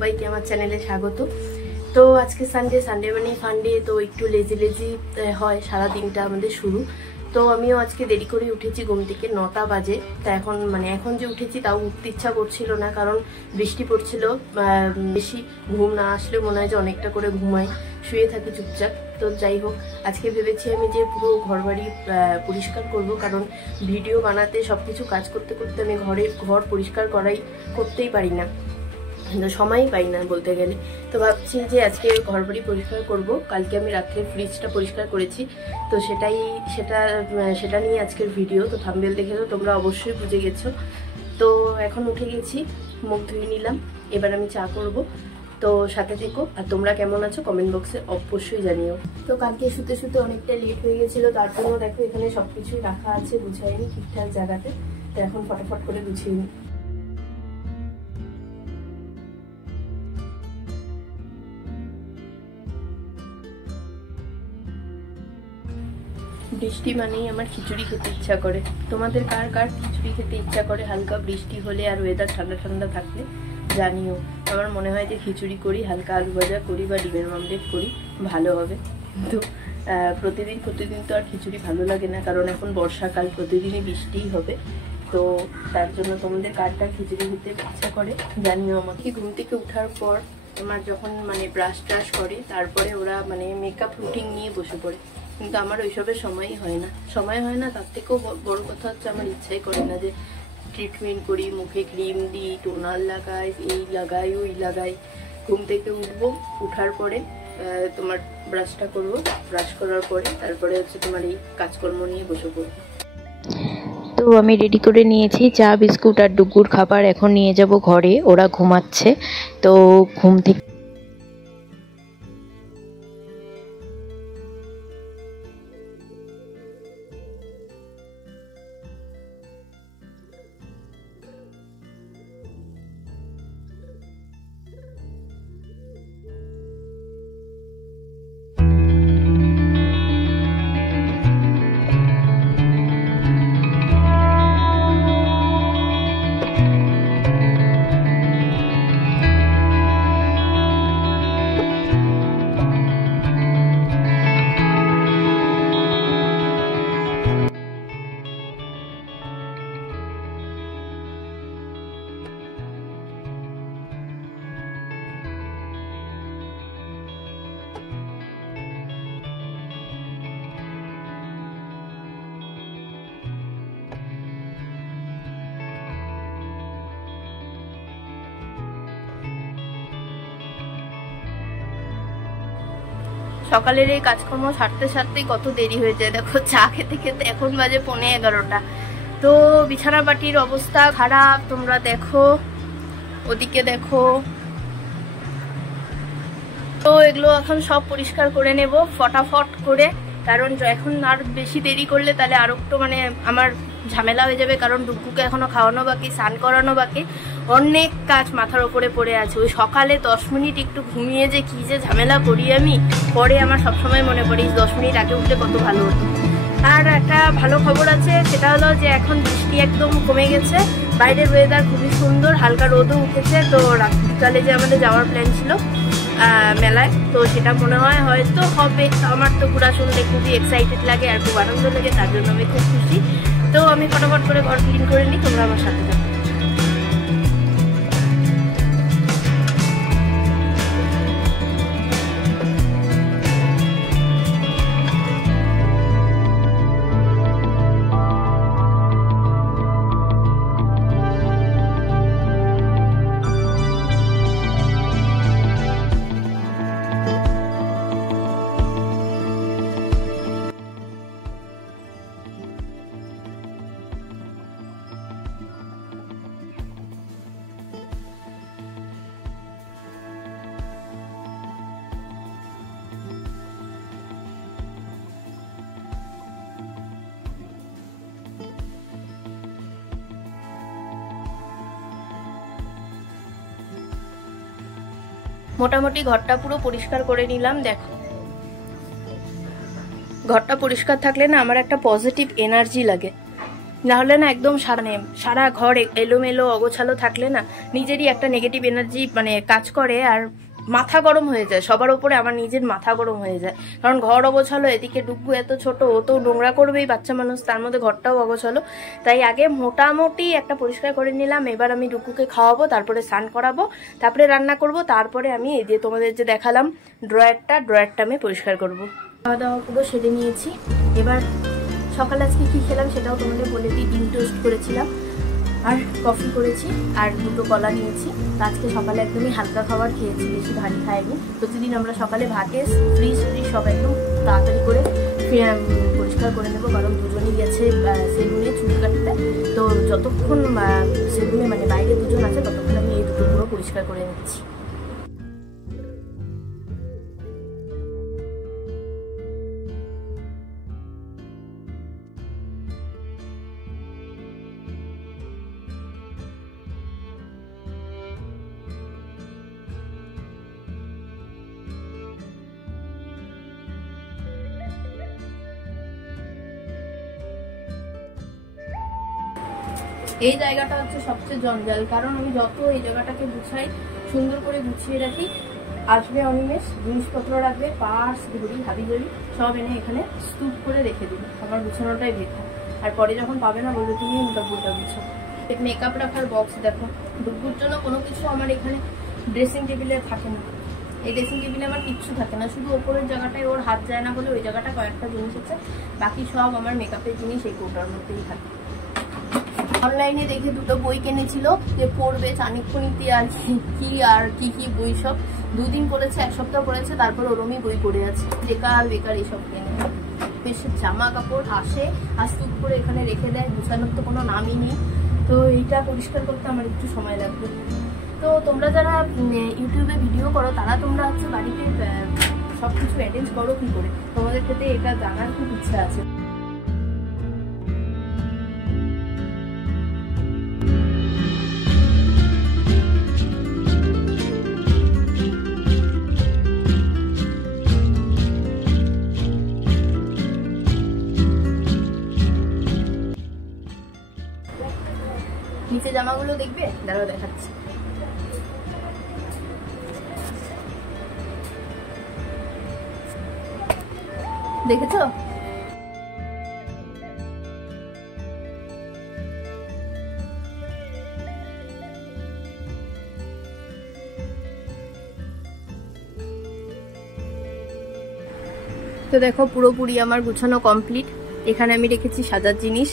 সবাইকে আমার চ্যানেলে স্বাগত। তো আজকে সানডে মানে ফান্ডে, তো একটু লেজি হয় সারা দিনটা আমাদের শুরু। তো আমিও আজকে দেরি করে উঠেছি, ঘুম থেকে 9টা বাজে। তা এখন যে উঠেছি তাও উঠতে ইচ্ছা করছিল না, কারণ বৃষ্টি পড়ছিল। বেশি ঘুম না আসলে মনে হয় যে অনেকটা করে ঘুমাই, শুয়ে থাকি চুপচাপ। তো যাই হোক, আজকে ভেবেছি আমি যে পুরো ঘরবাড়ি পরিষ্কার করব, কারণ ভিডিও বানাতে সবকিছু কাজ করতে করতে আমি ঘর পরিষ্কার করতেই পারি না, সময়ই পাই না বলতে গেলে। তো ভাবছি যে আজকে ঘরবাড়ি পরিষ্কার করব। কালকে আমি রাত্রে ফ্রিজটা পরিষ্কার করেছি, তো সেটা নিয়ে আজকের ভিডিও। তো থাম্বনেল দেখে তো তোমরা অবশ্যই বুঝে গেছো। তো এখন উঠে গেছি, মুখ ধুয়ে নিলাম, এবার আমি চা করব। তো সাথে থেকো, আর তোমরা কেমন আছো কমেন্ট বক্সে অবশ্যই জানিও। তো কালকে শুতে অনেকটা লেট হয়ে গেছিলো, তার জন্য দেখো এখানে সবকিছুই রাখা আছে, গুছাইনি ঠিকঠাক জায়গাতে। তো এখন ফটাফট করে গুছিয়ে নিই। বৃষ্টি মানেই আমার খিচুড়ি খেতে ইচ্ছা করে। তোমাদের কার কার খিচুড়ি খেতে ইচ্ছা করে হালকা বৃষ্টি হলে আর ওয়েদার ঠান্ডা ঠান্ডা থাকলে জানিও। আমার মনে হয় যে খিচুড়ি করি, হালকা আলু ভাজা করি বা ডিমের অমলেট করি, ভালো হবে। কিন্তু প্রতিদিন তো আর খিচুড়ি ভালো লাগে না, কারণ এখন বর্ষাকাল, প্রতিদিনই বৃষ্টিই হবে। তো তার জন্য তোমাদের কার কার খিচুড়ি খেতে ইচ্ছা করে জানিও আমাকে। ঘুম থেকে ওঠার পর আমার যখন ব্রাশ ট্রাশ করে, তারপরে ওরা মেকআপ রুটিন নিয়ে বসে পড়ে, কিন্তু আমার ওইসবের সময় হয় না। তার থেকেও বড় কথা হচ্ছে আমার ইচ্ছাই করে না যে ট্রিটমেন্ট করি, মুখে ক্রিম দিই, টোনার লাগাই, এই লাগাই ওই লাগাই। ঘুম থেকে উঠার পরে তোমার ব্রাশটা করবো, ব্রাশ করার পরে তারপরে হচ্ছে তোমার এই কাজকর্ম নিয়ে বসে পড়বো। তো আমি রেডি করে নিয়েছি চা, বিস্কুট আর ডুগুর খাবার। এখন নিয়ে যাব ঘরে, ওরা ঘুমাচ্ছে। তো ঘুম থেকে সকালের এই কাজকর্ম সারতেই কত দেরি হয়ে যায়। দেখো চা খেতে খেতে এখন বাজে 11:15। তো বিছানা পাটির অবস্থা খারাপ, তোমরা দেখো, ওদিকে দেখো। তো এগুলো এখন সব পরিষ্কার করে নেব ফটাফট করে, কারণ এখন আর বেশি দেরি করলে তাহলে আরো একটু আমার ঝামেলা হয়ে যাবে, কারণ ডুগুকে এখনো খাওয়ানো বাকি, স্নান করানো বাকি, অনেক কাজ মাথার ওপরে পড়ে আছে। ওই সকালে 10 মিনিট একটু ঘুমিয়ে যে কি যে ঝামেলা করি আমি, পরে আমার সবসময় মনে পড়ে 10 মিনিট আগে উঠলে কত ভালো হতো। আর একটা ভালো খবর আছে, সেটা হলো যে এখন বৃষ্টি একদম কমে গেছে, বাইরের ওয়েদার খুবই সুন্দর, হালকা রোদও উঠেছে। তো বিকালে যে আমাদের যাওয়ার প্ল্যান ছিল মেলায়, তো সেটা মনে হয় হয়তো হবে। আমার তো পুরা শুনলে খুবই এক্সাইটেড লাগে আর খুব আনন্দ লাগে, তার জন্য আমি খুব খুশি। তো আমি ফটাফট করে ঘর ক্লিন করে নিই, তোমরা আমার সাথে থাকো। মোটামুটি ঘরটা পুরো পরিষ্কার করে নিলাম। দেখো ঘরটা পরিষ্কার থাকলে না আমার একটা পজিটিভ এনার্জি লাগে। না হলে না একদম সারা ঘর এলোমেলো অগোছালো থাকলে না নিজেরই একটা নেগেটিভ এনার্জি মানে কাজ করে, আর মাথা গরম হয়ে যায় সবার উপরে। আমার নিজের মাথা গরম হয়ে যায়, কারণ ঘর অগোছালো, এদিকে ডুগু এত ছোট, ও তো নোংরা করবেই, বাচ্চা মানুষ, তার মধ্যে ঘরটাও অগোছালো। তাই আগে মোটামুটি একটা পরিষ্কার করে নিলাম। এবার আমি ডুগুকে খাওয়াবো, তারপরে স্নান করাবো, তারপরে রান্না করব, তারপরে আমি এই যে তোমাদের যে দেখালাম ড্রয়ারটা আমি পরিষ্কার করবো। খাওয়া দাওয়া পুরো সেরে নিয়েছি। এবার সকালে আজকে কি খেলাম সেটাও তোমাদের বলে দিই। ডিম টোস্ট করেছিলাম আর কফি করেছি আর 2টো কলা নিয়েছি। আজকে সকালে একদমই হালকা খাবার খেয়েছি, বেশি ভারী খাইনি। প্রতিদিন আমরা সকালে ভাতে ফ্রিজ সব একদম তাড়াতাড়ি করে পরিষ্কার করে নেবো, কারণ দুজনই গেছে সেলুনে চুল কাটতে। তো যতক্ষণ সেলুনে মানে বাইরে দুজন আছে ততক্ষণ আমি এই 2টো পুরো পরিষ্কার করে নিচ্ছি। এই জায়গাটা হচ্ছে সবচেয়ে জঞ্জাল, কারণ আমি যত এই জায়গাটাকে গুছাই, সুন্দর করে গুছিয়ে রাখি, আসবে অনিমেষ, জিনিসপত্র রাখবে, পার্স, ঘড়ি, হাবিজাবি সব এনে এখানে স্তূপ করে রেখে দিবে। আমার গুছানোটাই বেকার, আর পরে যখন পাবে না বলবে তুমি ডব্বুটা গুছো। মেকআপ রাখার বক্স দেখো, ডুব্বুর জন্য কোনো কিছু আমার এখানে ড্রেসিং টেবিলে থাকে না। এই ড্রেসিং টেবিলে আমার কিচ্ছু থাকে না, শুধু ওপরের জায়গাটায় ওর হাত যায় না বলে ওই জায়গাটা কয়েকটা জিনিস আছে, বাকি সব আমার মেকআপের জিনিস এই কৌটার মধ্যেই থাকে। অনলাইনে দেখে 2টো বই কিনেছিল যে পড়বে চাণক্যনীতি আর কি বই, সব 2 দিন পড়েছে, 1 সপ্তাহ পড়েছে, তারপর ওরমই বই পড়ে আছে। বেকার এইসব কিনে। বেশ জামা কাপড় আসে আস্তুক করে এখানে রেখে দেয়, গুছানোর তো কোনো নামই নেই। তো এইটা পরিষ্কার করতে আমার একটু সময় লাগবে। তো তোমরা যারা ইউটিউবে ভিডিও করো তারা তোমরা হচ্ছে বাড়িতে সবকিছু অ্যারেঞ্জ করো কি করে, তোমাদের ক্ষেত্রে এটা জানার খুব ইচ্ছা আছে। নিচে জামাগুলো দেখবে, দাঁড়াও দেখাচ্ছি। দেখেছো? তো দেখো পুরোপুরি আমার গুছানো কমপ্লিট। এখানে আমি রেখেছি সাজার জিনিস,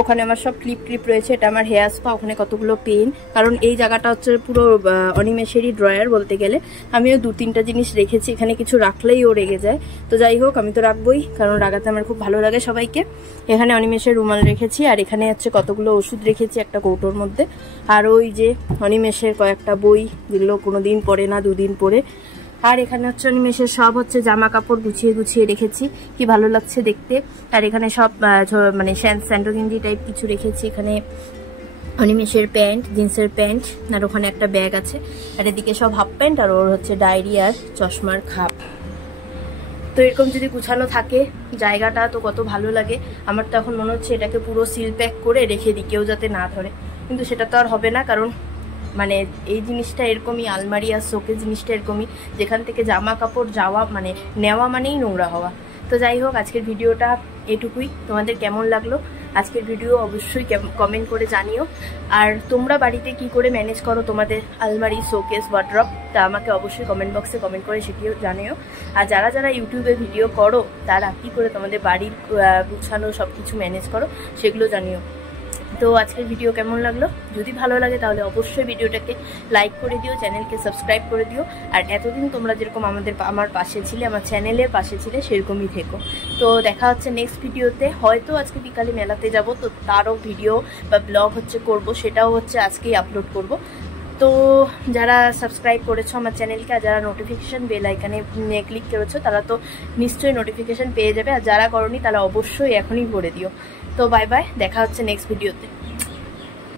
ওখানে আমার সব ক্লিপ রয়েছে, এটা আমার হেয়ার স্পা, ওখানে কতগুলো পেন, কারণ এই জায়গাটা হচ্ছে পুরো অনিমেষেরই ড্রয়ার বলতে গেলে। আমিও 2-3টা জিনিস রেখেছি, এখানে কিছু রাখলেই ও রেগে যায়। তো যাই হোক, আমি তো রাখবোই, কারণ রাগাতে আমার খুব ভালো লাগে সবাইকে। এখানে অনিমেষের রুমাল রেখেছি, আর এখানে হচ্ছে কতগুলো ওষুধ রেখেছি একটা কৌটোর মধ্যে, আর ওই যে অনিমেষের কয়েকটা বই যেগুলো কোনোদিন পড়ে না, 2 দিন পরে। আর এখানে হচ্ছে অনিমেষের সব হচ্ছে জামা কাপড় গুছিয়ে রেখেছি, কি ভালো লাগছে দেখতে। আর এখানে সব মানে স্যান্ডো গেঞ্জি টাইপ কিছু রেখেছি। এখানে অনিমেষের প্যান্ট, জিন্সের প্যান্ট, আর ওখানে একটা ব্যাগ আছে, আর এদিকে সব হাফ প্যান্ট, আর ওর হচ্ছে ডায়েরি আর চশমার খাপ। তো এরকম যদি গুছানো থাকে জায়গাটা তো কত ভালো লাগে। আমার তো এখন মনে হচ্ছে এটাকে পুরো সিল প্যাক করে রেখে দিই, কেউ যাতে না ধরে, কিন্তু সেটা তো আর হবে না, কারণ মানে এই জিনিসটা এরকমই, আলমারি আর শোকেস জিনিসটা এরকমই, যেখান থেকে জামা কাপড় যাওয়া মানে নেওয়া মানেই নোংরা হওয়া। তো যাই হোক, আজকের ভিডিওটা এটুকুই। তোমাদের কেমন লাগলো আজকের ভিডিও অবশ্যই কমেন্ট করে জানিও। আর তোমরা বাড়িতে কি করে ম্যানেজ করো তোমাদের আলমারি, শোকেস, ওয়ার্ড্রপ, তা আমাকে অবশ্যই কমেন্ট বক্সে কমেন্ট করে সেটিও জানিও। আর যারা ইউটিউবে ভিডিও করো তারা কি করে তোমাদের বাড়ির গুছানো সব কিছু ম্যানেজ করো সেগুলো জানিও। তো আজকের ভিডিও কেমন লাগলো, যদি ভালো লাগে তাহলে অবশ্যই ভিডিওটাকে লাইক করে দিও, চ্যানেলকে সাবস্ক্রাইব করে দিও। আর এতদিন তোমরা যেরকম আমার পাশে ছিলে, আমার চ্যানেলের পাশে ছিলে, সেরকমই থেকো। তো দেখা হচ্ছে নেক্সট ভিডিওতে। হয়তো আজকে বিকালে মেলাতে যাব, তো তারও ভিডিও বা ব্লগ হচ্ছে করব, সেটাও হচ্ছে আজকেই আপলোড করব। তো যারা সাবস্ক্রাইব করেছো আমার চ্যানেলকে, আর যারা নোটিফিকেশান বেল আইকনে ক্লিক করেছো তারা তো নিশ্চয়ই নোটিফিকেশান পেয়ে যাবে, আর যারা করোনি তারা অবশ্যই এখনই করে দিও। তো বাই বাই, দেখা হচ্ছে নেক্সট ভিডিওতে।